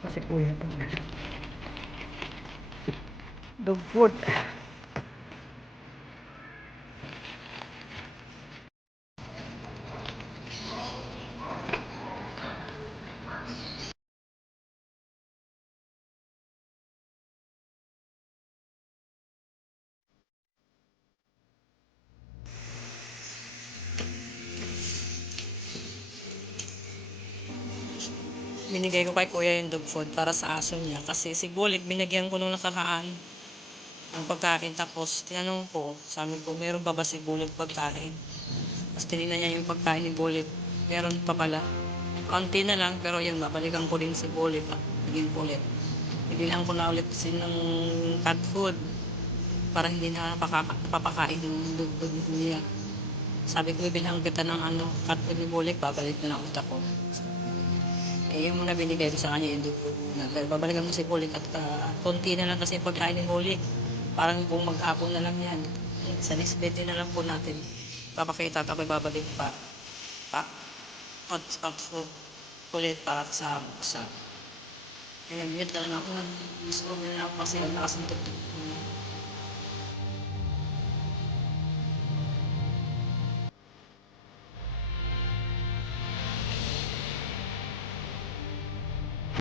Kasi kuya pa. Dog food. Binigay ko kay kuya yung dog food para sa aso niya. Kasi si Bullet, binigyan ko nung nakaraan ng pagkain. Tapos, tinanong ko, sabi ko, meron pa ba si Bullet pagkain? Tapos tinignan niya yung pagkain ni Bullet. Meron pa pala. Konti na lang, pero yun, babalikan ko din si Bullet at naging Bullet. Bibilang ko na ulit kasi ng cat food para hindi na napaka- napapakain ng dog food niya. Sabi ko, bibilang kita ng ano, cat food ni Bullet, babalik na lang ulit ako. Eh, yung muna binigay ko sa kanya yung dugo babalikan mo si Bulik at uh, konti na lang kasi pagkain ni Bulik. Parang kung maghapon na lang yan. Sa next birthday na lang po natin. Papakita at ako'y babalik pa. Pa. Hot, hot food. Kulit para sa sa. Kaya yun talaga ako. Gusto ko na ako kasi ang lakas ng tugtog.